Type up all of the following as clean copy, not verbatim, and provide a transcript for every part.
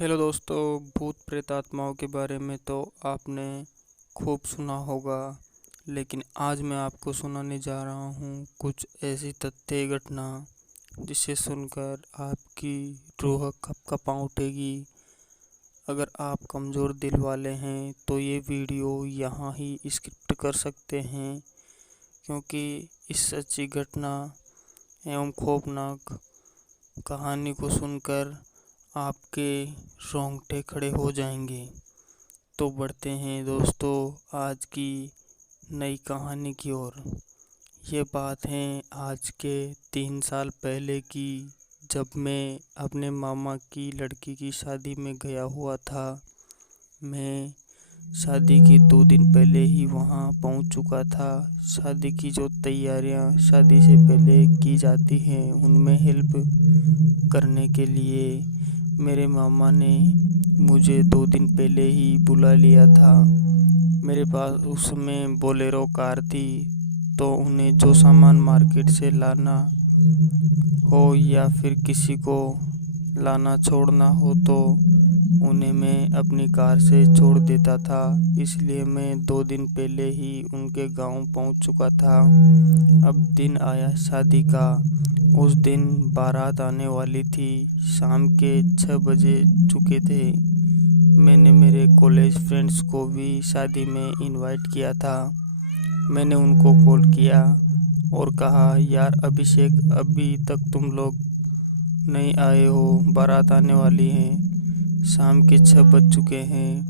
Hello दोस्तों, भूत प्रेत आत्माओं के बारे में तो आपने खूब सुना होगा, लेकिन आज मैं आपको सुनाने जा रहा हूँ कुछ ऐसी तथ्य घटना जिसे सुनकर आपकी रूह कँपा उठेगी। अगर आप कमज़ोर दिल वाले हैं तो ये वीडियो यहाँ ही स्किप कर सकते हैं, क्योंकि इस सच्ची घटना एवं खौफनाक कहानी को सुनकर आपके रोंगटे खड़े हो जाएंगे। तो बढ़ते हैं दोस्तों आज की नई कहानी की ओर। ये बात है आज के 3 साल पहले की, जब मैं अपने मामा की लड़की की शादी में गया हुआ था। मैं शादी के 2 दिन पहले ही वहाँ पहुँच चुका था। शादी की जो तैयारियाँ शादी से पहले की जाती हैं, उनमें हेल्प करने के लिए मेरे मामा ने मुझे 2 दिन पहले ही बुला लिया था। मेरे पास उस समय बोलेरो कार थी, तो उन्हें जो सामान मार्केट से लाना हो या फिर किसी को लाना छोड़ना हो तो उन्हें मैं अपनी कार से छोड़ देता था। इसलिए मैं 2 दिन पहले ही उनके गांव पहुंच चुका था। अब दिन आया शादी का। उस दिन बारात आने वाली थी। शाम के 6 बजे चुके थे। मैंने मेरे कॉलेज फ्रेंड्स को भी शादी में इनवाइट किया था। मैंने उनको कॉल किया और कहा, यार अभिषेक, अभी तक तुम लोग नहीं आए हो, बारात आने वाली है, शाम के 6 बज चुके हैं,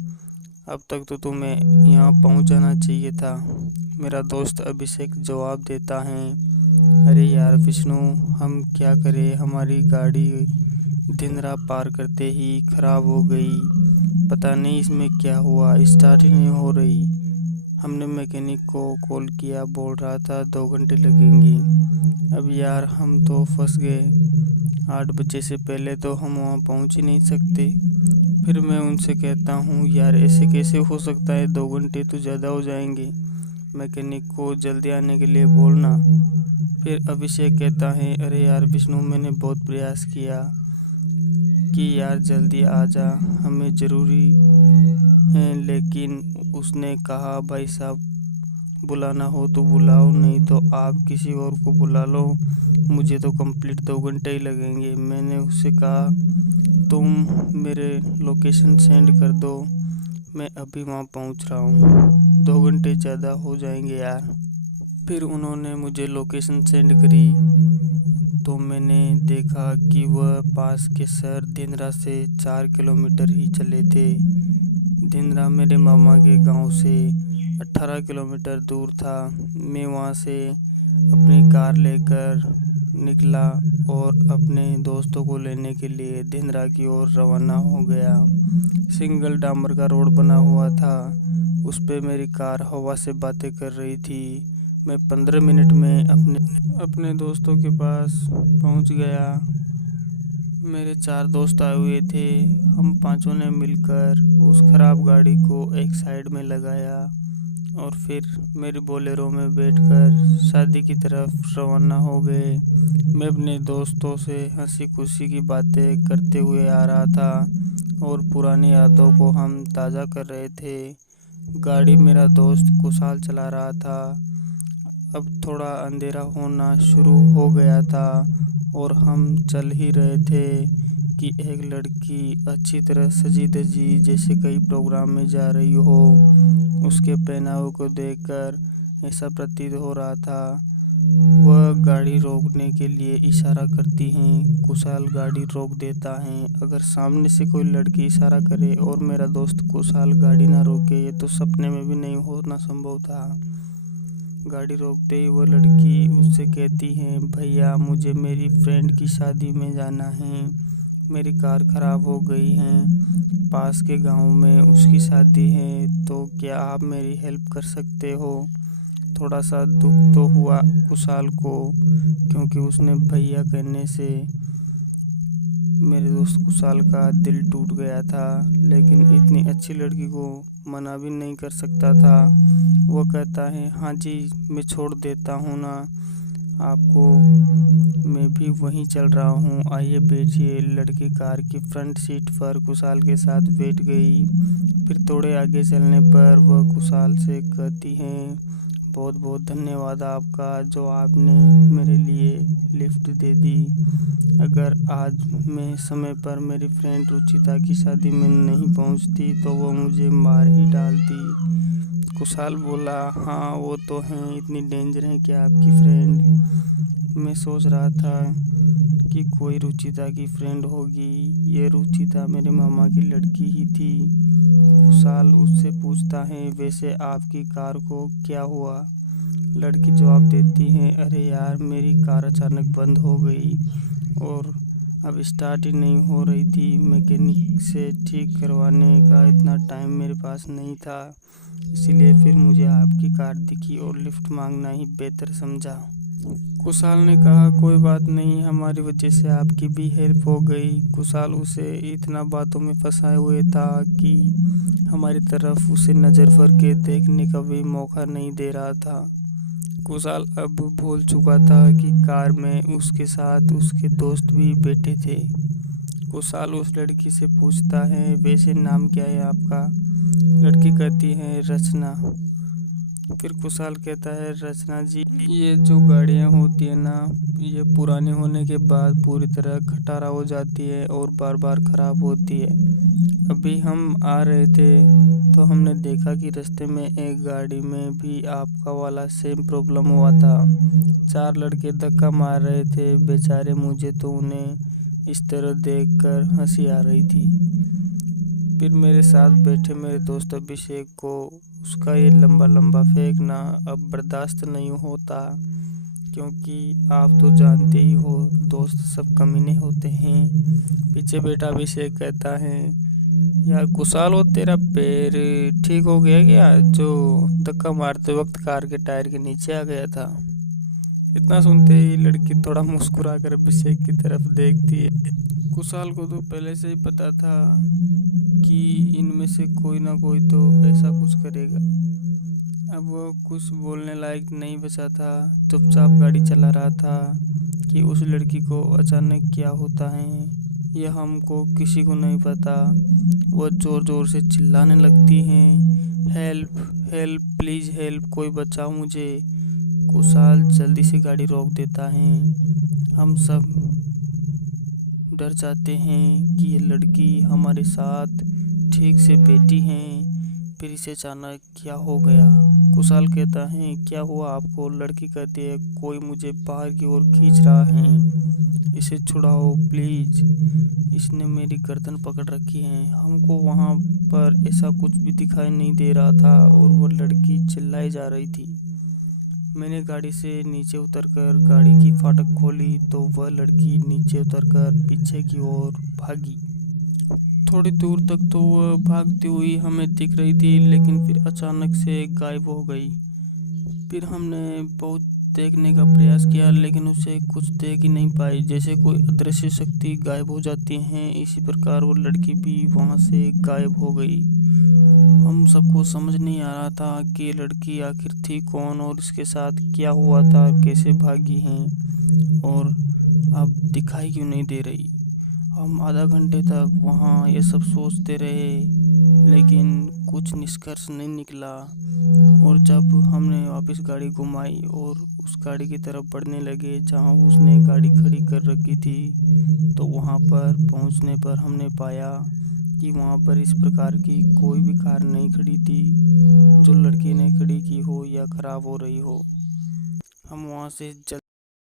अब तक तो तुम्हें यहाँ पहुँच जाना चाहिए था। मेरा दोस्त अभिषेक जवाब देता है, अरे यार विष्णु, हम क्या करें, हमारी गाड़ी धिंदरा पार करते ही खराब हो गई। पता नहीं इसमें क्या हुआ, स्टार्ट ही नहीं हो रही। हमने मैकेनिक को कॉल किया, बोल रहा था 2 घंटे लगेंगे। अब यार हम तो फंस गए। 8 बजे से पहले तो हम वहाँ पहुँच ही नहीं सकते। फिर मैं उनसे कहता हूँ, यार ऐसे कैसे हो सकता है, 2 घंटे तो ज़्यादा हो जाएंगे, मैकेनिक को जल्दी आने के लिए बोलना। फिर अभिषेक कहता है, अरे यार विष्णु, मैंने बहुत प्रयास किया कि यार जल्दी आ जा, हमें ज़रूरी है, लेकिन उसने कहा, भाई साहब बुलाना हो तो बुलाओ, नहीं तो आप किसी और को बुला लो, मुझे तो कंप्लीट 2 घंटे ही लगेंगे। मैंने उससे कहा, तुम मेरे लोकेशन सेंड कर दो, मैं अभी वहाँ पहुँच रहा हूँ, 2 घंटे ज़्यादा हो जाएंगे यार। फिर उन्होंने मुझे लोकेशन सेंड करी तो मैंने देखा कि वह पास के शहर धिंदरा से 4 किलोमीटर ही चले थे। धिंदरा मेरे मामा के गांव से 18 किलोमीटर दूर था। मैं वहां से अपनी कार लेकर निकला और अपने दोस्तों को लेने के लिए धिंदरा की ओर रवाना हो गया। सिंगल डामर का रोड बना हुआ था, उस पे मेरी कार हवा से बातें कर रही थी। मैं 15 मिनट में अपने दोस्तों के पास पहुंच गया। मेरे 4 दोस्त आए हुए थे। हम पांचों ने मिलकर उस खराब गाड़ी को एक साइड में लगाया और फिर मेरी बोलेरो में बैठकर शादी की तरफ रवाना हो गए। मैं अपने दोस्तों से हंसी खुशी की बातें करते हुए आ रहा था और पुरानी यादों को हम ताज़ा कर रहे थे। गाड़ी मेरा दोस्त कुशाल चला रहा था। अब थोड़ा अंधेरा होना शुरू हो गया था और हम चल ही रहे थे कि एक लड़की अच्छी तरह सजी धजी जैसे कई प्रोग्राम में जा रही हो। उसके पहनावे को देखकर ऐसा प्रतीत हो रहा था। वह गाड़ी रोकने के लिए इशारा करती हैं। कुशाल गाड़ी रोक देता है। अगर सामने से कोई लड़की इशारा करे और मेरा दोस्त कुशाल गाड़ी ना रोके, ये तो सपने में भी नहीं होना संभव था। गाड़ी रोकते ही वो लड़की उससे कहती है, भैया मुझे मेरी फ्रेंड की शादी में जाना है, मेरी कार ख़राब हो गई है, पास के गांव में उसकी शादी है, तो क्या आप मेरी हेल्प कर सकते हो। थोड़ा सा दुख तो हुआ कुशाल को, क्योंकि उसने भैया कहने से मेरे दोस्त कुशाल का दिल टूट गया था, लेकिन इतनी अच्छी लड़की को मना भी नहीं कर सकता था। वो कहता है, हाँ जी मैं छोड़ देता हूँ ना, आपको मैं भी वहीं चल रहा हूँ, आइए बैठिए। लड़की कार की फ्रंट सीट पर कुशाल के साथ बैठ गई। फिर थोड़े आगे चलने पर वह कुशाल से कहती हैं, बहुत बहुत धन्यवाद आपका, जो आपने मेरे लिए लिफ्ट दे दी। अगर आज मैं समय पर मेरी फ्रेंड रुचिता की शादी में नहीं पहुंचती तो वो मुझे मार ही डालती। कुशाल बोला, हाँ वो तो हैं, इतनी डेंजर है क्या आपकी फ्रेंड? मैं सोच रहा था कि कोई रुचिता की फ्रेंड होगी। ये रुचिता मेरे मामा की लड़की ही थी। कुशाल उससे पूछता है, वैसे आपकी कार को क्या हुआ? लड़की जवाब देती है, अरे यार मेरी कार अचानक बंद हो गई और अब स्टार्ट ही नहीं हो रही थी। मैकेनिक से ठीक करवाने का इतना टाइम मेरे पास नहीं था, इसीलिए फिर मुझे आपकी कार दिखी और लिफ्ट मांगना ही बेहतर समझा। कुशाल ने कहा, कोई बात नहीं, हमारी वजह से आपकी भी हेल्प हो गई। कुशाल उसे इतना बातों में फंसाए हुए था कि हमारी तरफ उसे नज़र भर के देखने का भी मौका नहीं दे रहा था। कुशाल अब भूल चुका था कि कार में उसके साथ उसके दोस्त भी बैठे थे। कुशाल उस लड़की से पूछता है, वैसे नाम क्या है आपका? लड़की कहती है, रचना। फिर कुशाल कहता है, रचना जी, ये जो गाड़ियाँ होती है ना, ये पुरानी होने के बाद पूरी तरह खटारा हो जाती है और बार बार ख़राब होती है। अभी हम आ रहे थे तो हमने देखा कि रास्ते में एक गाड़ी में भी आपका वाला सेम प्रॉब्लम हुआ था। 4 लड़के धक्का मार रहे थे बेचारे, मुझे तो उन्हें इस तरह देखकर हंसी आ रही थी। फिर मेरे साथ बैठे मेरे दोस्त अभिषेक को उसका ये लंबा लंबा फेंकना अब बर्दाश्त नहीं होता, क्योंकि आप तो जानते ही हो दोस्त सब कमीने होते हैं। पीछे बैठा अभिषेक कहता है, यार कुशाल, हो तेरा पैर ठीक हो गया क्या, जो धक्का मारते वक्त कार के टायर के नीचे आ गया था? इतना सुनते ही लड़की थोड़ा मुस्कुरा कर अभिषेक की तरफ देखती है। कुशाल को तो पहले से ही पता था कि इनमें से कोई ना कोई तो ऐसा कुछ करेगा। अब वो कुछ बोलने लायक नहीं बचा था, चुपचाप गाड़ी चला रहा था कि उस लड़की को अचानक क्या होता है यह हमको किसी को नहीं पता। वह ज़ोर ज़ोर से चिल्लाने लगती हैं, हेल्प हेल्प, प्लीज़ हेल्प, कोई बचाओ मुझे। कुशाल जल्दी से गाड़ी रोक देता है। हम सब डर जाते हैं कि ये लड़की हमारे साथ ठीक से बैठी हैं, फिर इसे अचानक क्या हो गया? कुशाल कहता है, क्या हुआ आपको? लड़की कहती है, कोई मुझे बाहर की ओर खींच रहा है, इसे छुड़ाओ प्लीज़, इसने मेरी गर्दन पकड़ रखी है। हमको वहाँ पर ऐसा कुछ भी दिखाई नहीं दे रहा था और वो लड़की चिल्लाई जा रही थी। मैंने गाड़ी से नीचे उतरकर गाड़ी की फाटक खोली तो वह लड़की नीचे उतरकर पीछे की ओर भागी। थोड़ी दूर तक तो वह भागती हुई हमें दिख रही थी, लेकिन फिर अचानक से गायब हो गई। फिर हमने बहुत देखने का प्रयास किया, लेकिन उसे कुछ देख ही नहीं पाई। जैसे कोई अदृश्य शक्ति गायब हो जाती है, इसी प्रकार वो लड़की भी वहाँ से गायब हो गई। हम सबको समझ नहीं आ रहा था कि ये लड़की आखिर थी कौन और इसके साथ क्या हुआ था, कैसे भागी हैं और अब दिखाई क्यों नहीं दे रही। हम आधा घंटे तक वहाँ ये सब सोचते रहे, लेकिन कुछ निष्कर्ष नहीं निकला। और जब हमने वापस गाड़ी घुमाई और उस गाड़ी की तरफ बढ़ने लगे जहाँ उसने गाड़ी खड़ी कर रखी थी, तो वहाँ पर पहुँचने पर हमने पाया कि वहाँ पर इस प्रकार की कोई भी कार नहीं खड़ी थी जो लड़की ने खड़ी की हो या ख़राब हो रही हो। हम वहाँ से जल्द